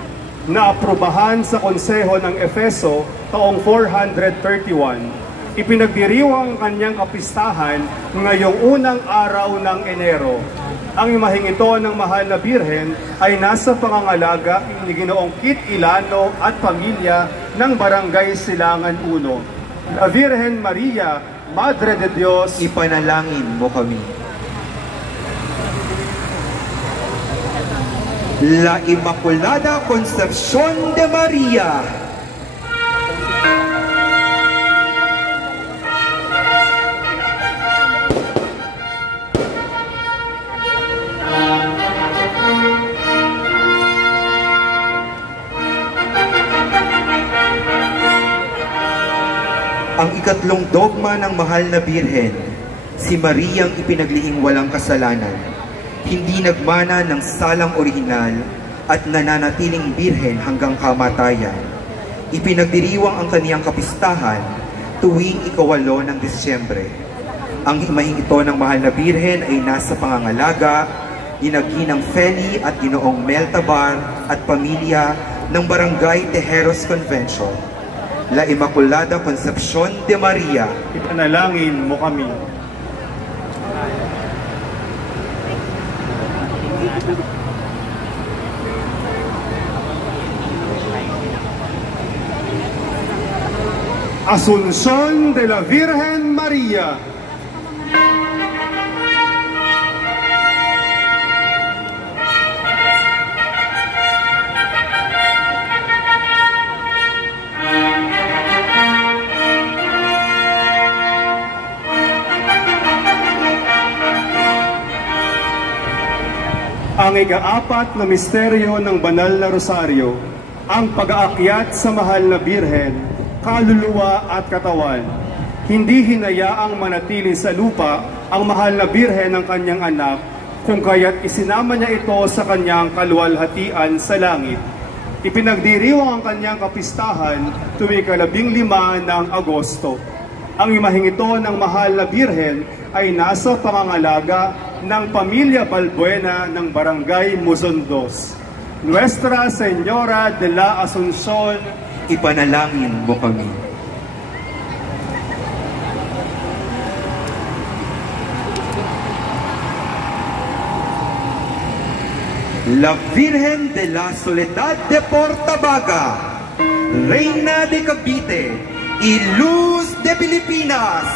na aprubahan sa Konseho ng Efeso taong 431, ipinagdiriwang ang kanyang kapistahan ngayong unang araw ng Enero. Ang imaheng ito ng mahal na Birhen ay nasa pangangalaga ni Ginoong Kit Ilano at pamilya ng Barangay Silangan 1. La Virgen María, Madre de Dios, Ipanalangin mo kami. La Inmaculada Concepción de María. Ang ikatlong dogma ng mahal na Birhen, si Mariang ipinaglihing walang kasalanan, hindi nagmana ng salang orihinal at nananatiling birhen hanggang kamatayan. Ipinagdiriwang ang kaniyang kapistahan tuwing 8 ng Disyembre. Ang imaheng ito ng mahal na Birhen ay nasa pangangalaga ni Ginang Feli at Ginoong Meltabar at pamilya ng Barangay Tejeros Convention. La Inmaculada Concepción de María. Ipanalangin mo kami. Asunción de la Virgen María. Ang ika-4 na misteryo ng Banal na Rosaryo, ang pag-aakyat sa mahal na Birhen, kaluluwa at katawan. Hindi hinayaang manatili sa lupa ang mahal na Birhen ng kanyang anak, kung kaya't isinama niya ito sa kanyang kaluwalhatian sa langit. Ipinagdiriwang ang kanyang kapistahan tuwing 15 ng Agosto. Ang imaheng ito ng mahal na Birhen ay nasa pangangalaga ng pamilya Balbuena ng Barangay Musundos. Nuestra Señora de la Asunción, Ipanalangin mo kami. La Virgen de la Soledad de Portabaga, Reina de Cavite y Luz de Pilipinas.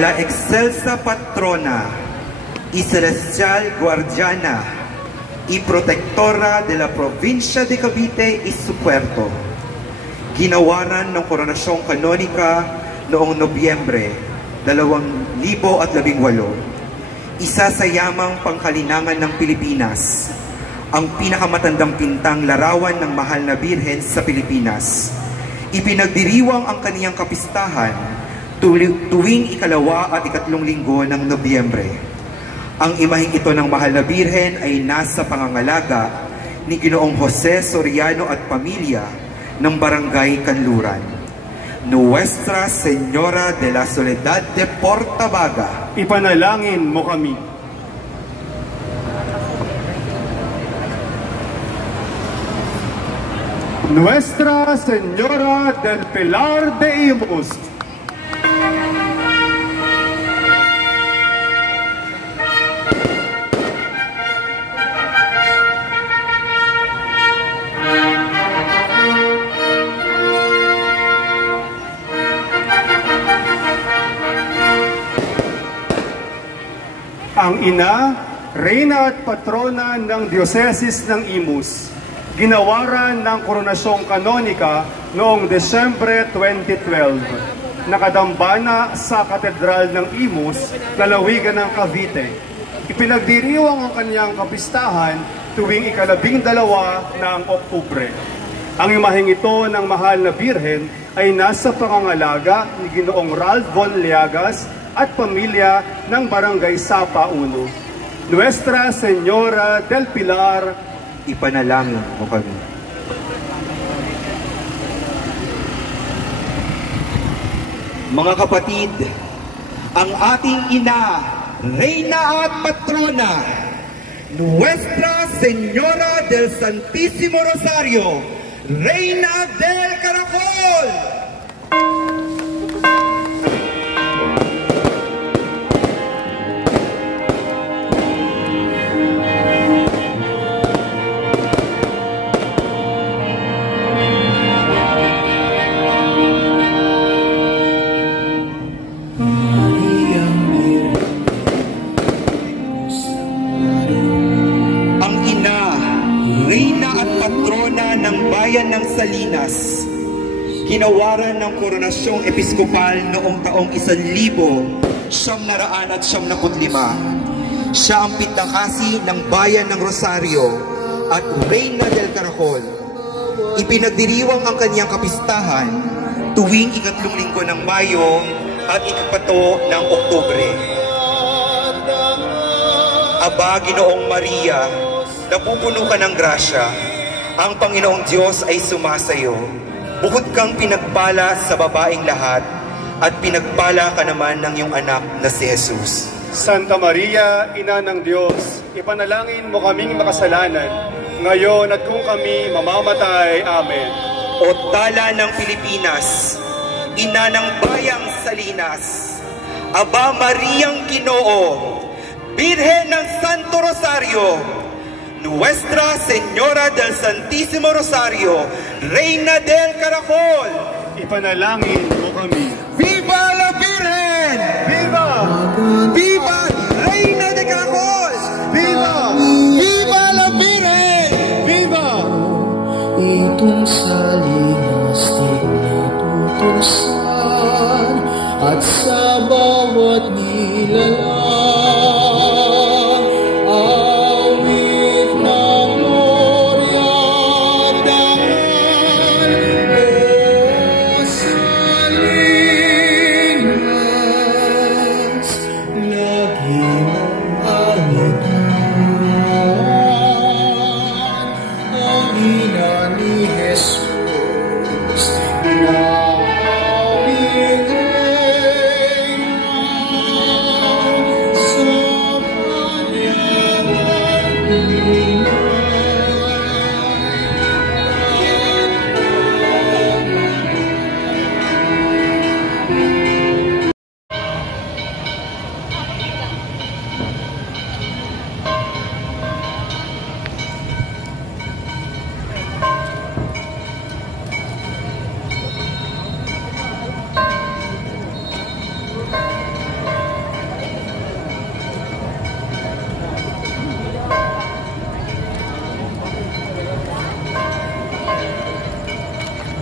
La excelsa patrona y celestial guardiana y protectora de la provincia de Cavite y su puerto. Ginawaran ng Koronasyong Kanonika noong Nobyembre 2018. Isa sa yamang pangkalinangan ng Pilipinas, ang pinakamatandang pintang larawan ng mahal na Birhen sa Pilipinas. Ipinagdiriwang ang kaniyang kapistahan tuwing 2 at 3 linggo ng Nobyembre. Ang imaheng ito ng mahal na Birhen ay nasa pangangalaga ni Ginoong Jose Soriano at pamilya ng Barangay Kanluran. Nuestra Señora de la Soledad de Portabaga, Ipanalangin mo kami. Nuestra Señora del Pilar de Imus, ang ina, reyna at patrona ng Dioceses ng Imus, ginawaran ng koronasyong kanonika noong Desyembre 2012, nakadambana sa Katedral ng Imus, lalawigan ng Cavite. Ipinagdiriwang ang kanyang kapistahan tuwing ika-12 ng Oktubre. Ang imaheng ito ng mahal na Birhen ay nasa pangangalaga ni Ginoong Ralph Von Liagas at pamilya ng Barangay Sapa 1. Nuestra Señora del Pilar, ipanalangin mo kami. Mga kapatid, ang ating ina, reyna at patrona, Nuestra Señora del Santísimo Rosario, Reina del Caracol! Ng Salinas, ginawaran ng Koronasyong Episkopal noong taong 1995. Siya ang pitangkasi ng Bayan ng Rosario at Reina del Caracol. Ipinagdiriwang ang kanyang kapistahan tuwing ikatlong linggo ng Mayo at ikapato ng Oktubre. Aba, Ginoong Maria, napupuno ka ng grasya. Ang Panginoong Diyos ay sumasayo. Bukod kang pinagpala sa babaeng lahat, at pinagpala ka naman ng iyong anak na si Jesus. Santa Maria, Ina ng Diyos, ipanalangin mo kaming makasalanan, ngayon at kung kami mamamatay. Amen. O Tala ng Pilipinas, Ina ng Bayang Salinas, Aba Mariang Ginoo, Birhen ng Santo Rosario, Nuestra Señora del Santísimo Rosario, Reina del Caracol, ipanalangin mo kami. Viva la Virgen! Viva! Viva Reina del Caracol! Viva! Viva la Virgen! Viva! Itong Salinas ay natutusan at sa bawat nilalang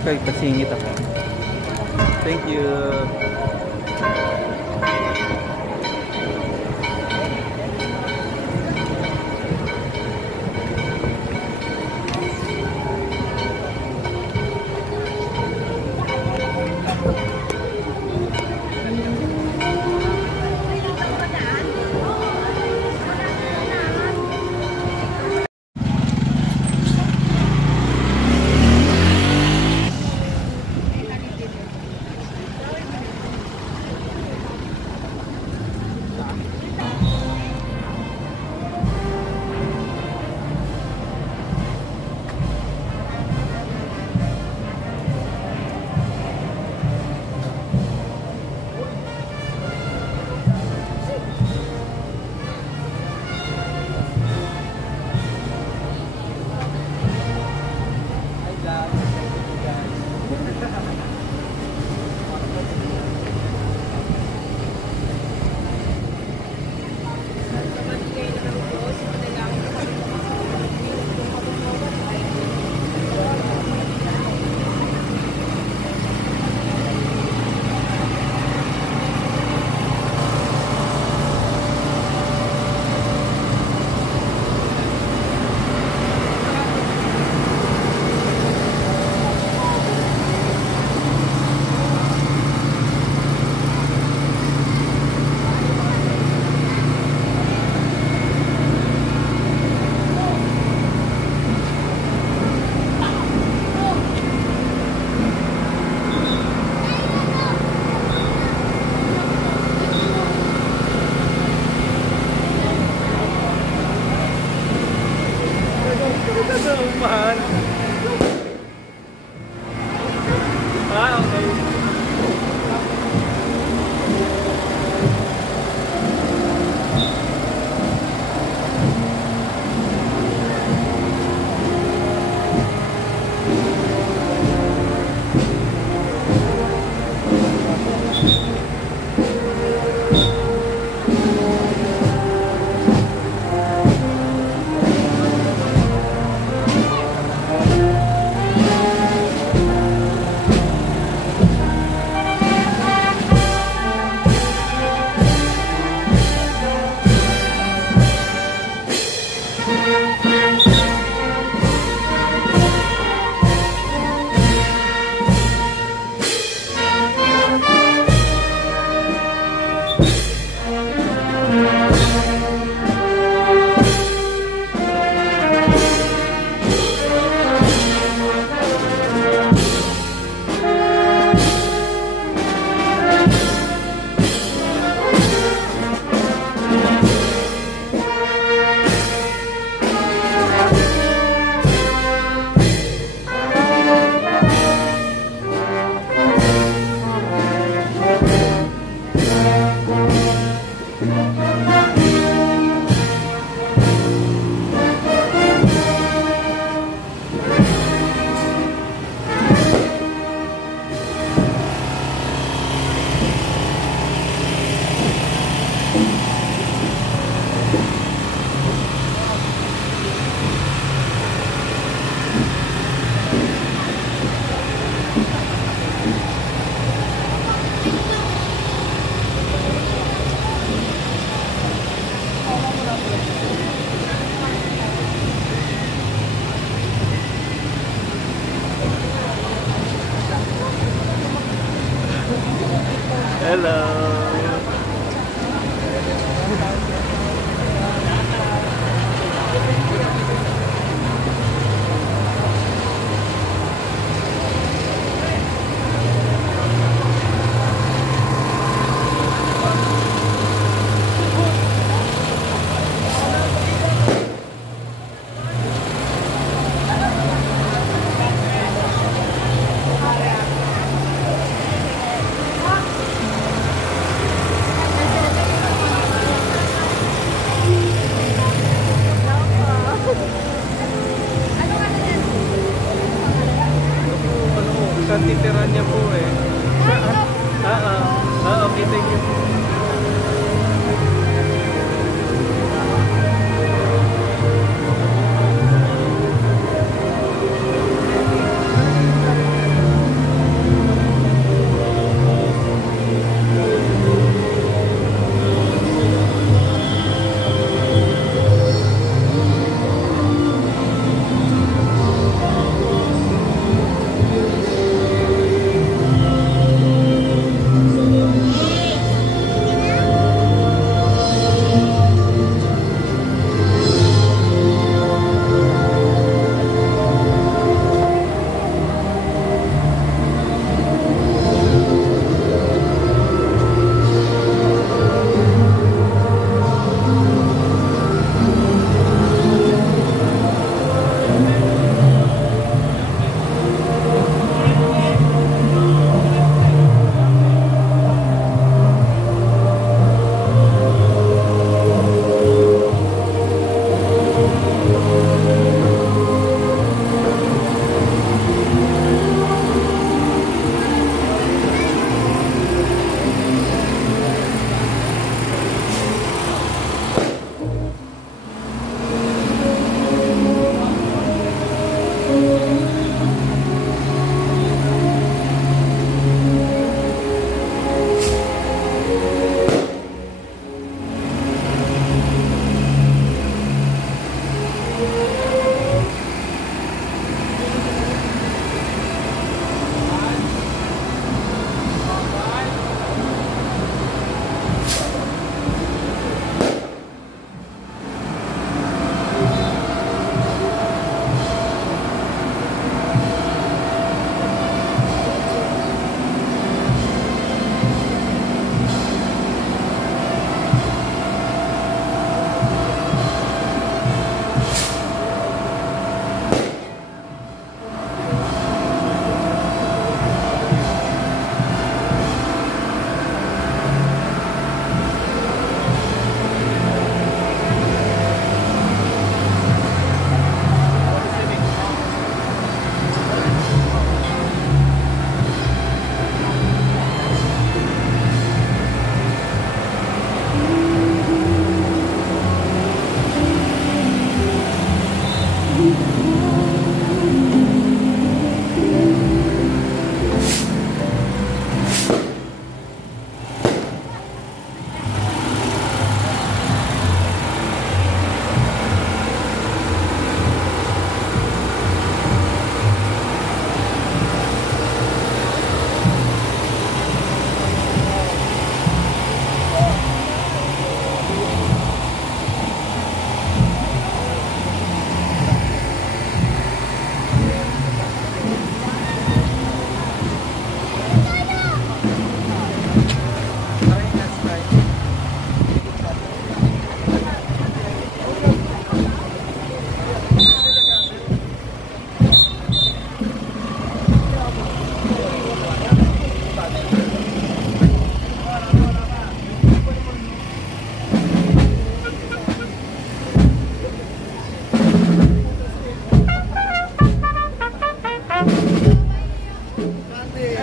Okay, pasingit ako. Thank you. Mahal. Ah, okay. Hello. Saan titira niya po eh? Okay, thank you.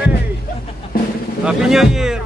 birthday! Happy New Year!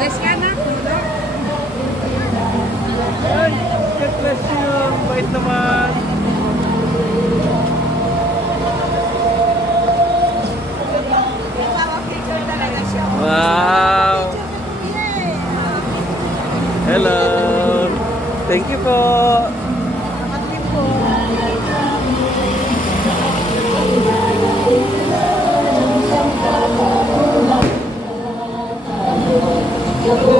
Bless ka na. Ay, God bless you. Bait naman. Wow. Hello. Thank you po. Salamat po.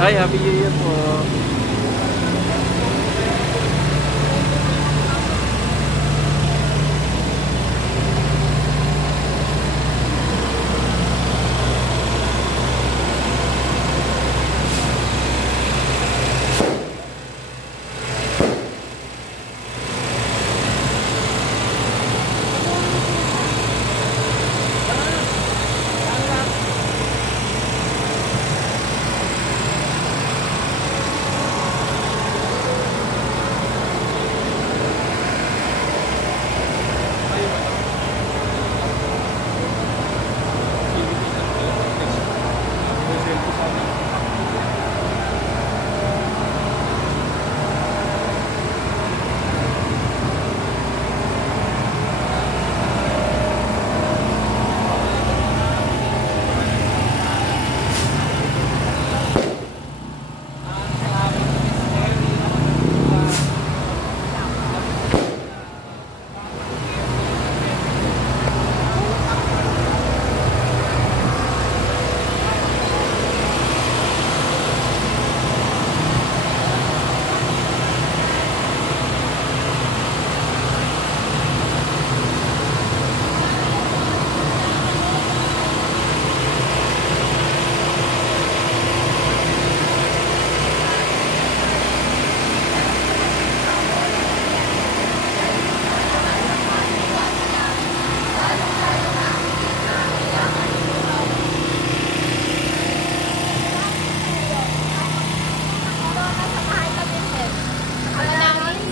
Hi, Happy New Year po.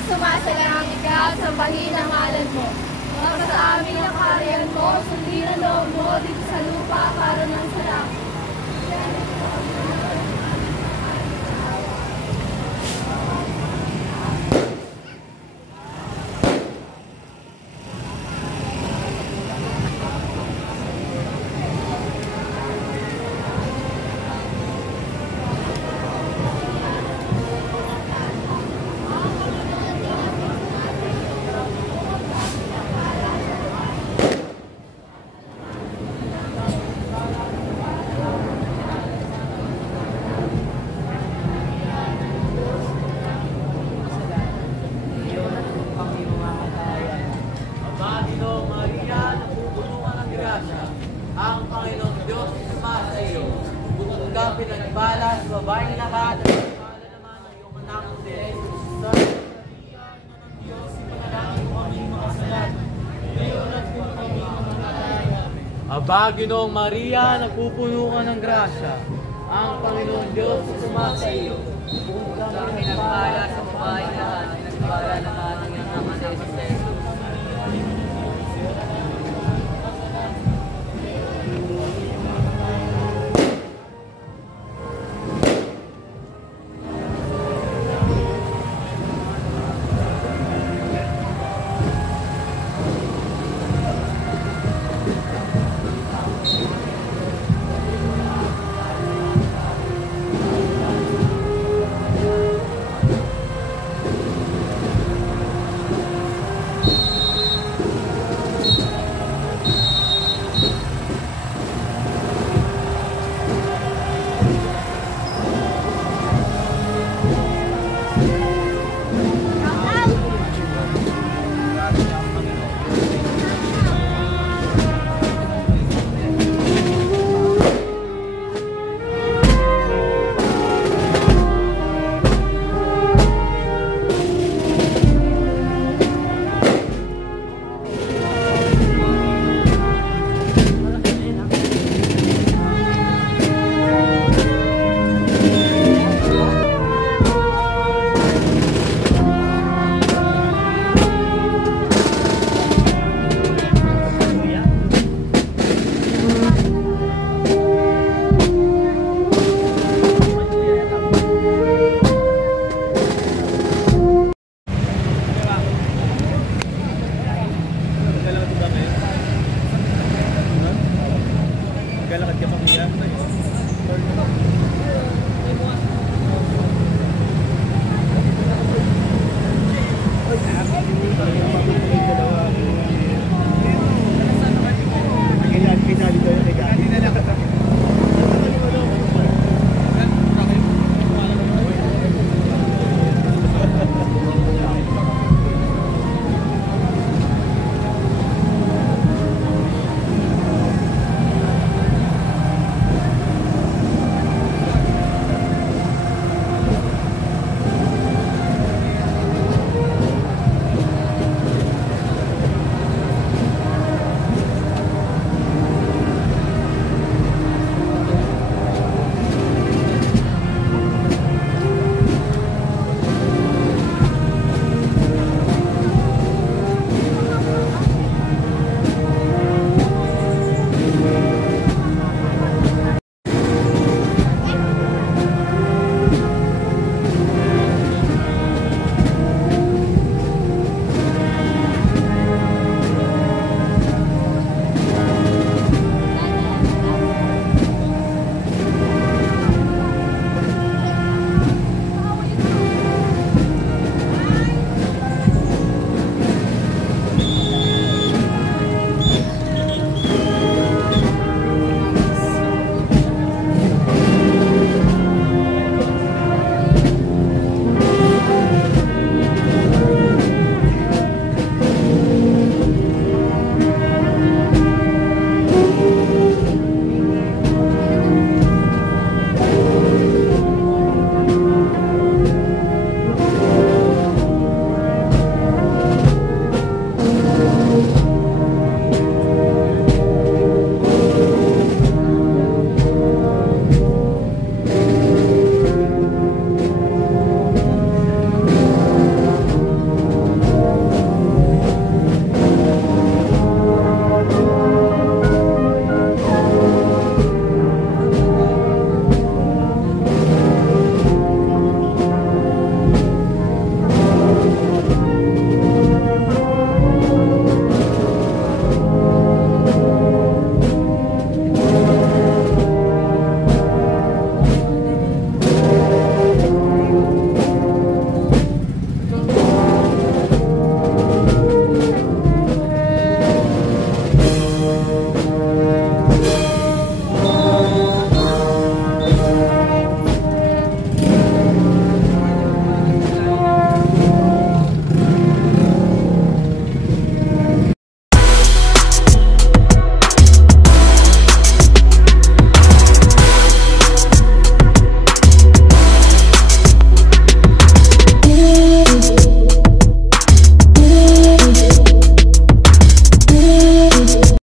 Sumasalangit ka, sambahin ang ngalan mo. Maka sa amin ang kaharian mo, sundin ang loob mo dito sa lupa para ng sa langit. Ang Panginoon Diyos sa iyo. Bukod ka pinagbala sa babaeng lahat at pagpala naman ang iyong anak ng Jesus. Sa Maria, ng Diyos, ipanalangin mo kami mga salat. Ngayon at kung kami mamataya. Aba, Ginoong Maria, nagpupuno ka ng grasya. Ang Panginoon Diyos sa iyo. Bukod ka pinagbala sa babaeng lahat at pagpala naman ang iyong anak ng Jesus. Happy New Year.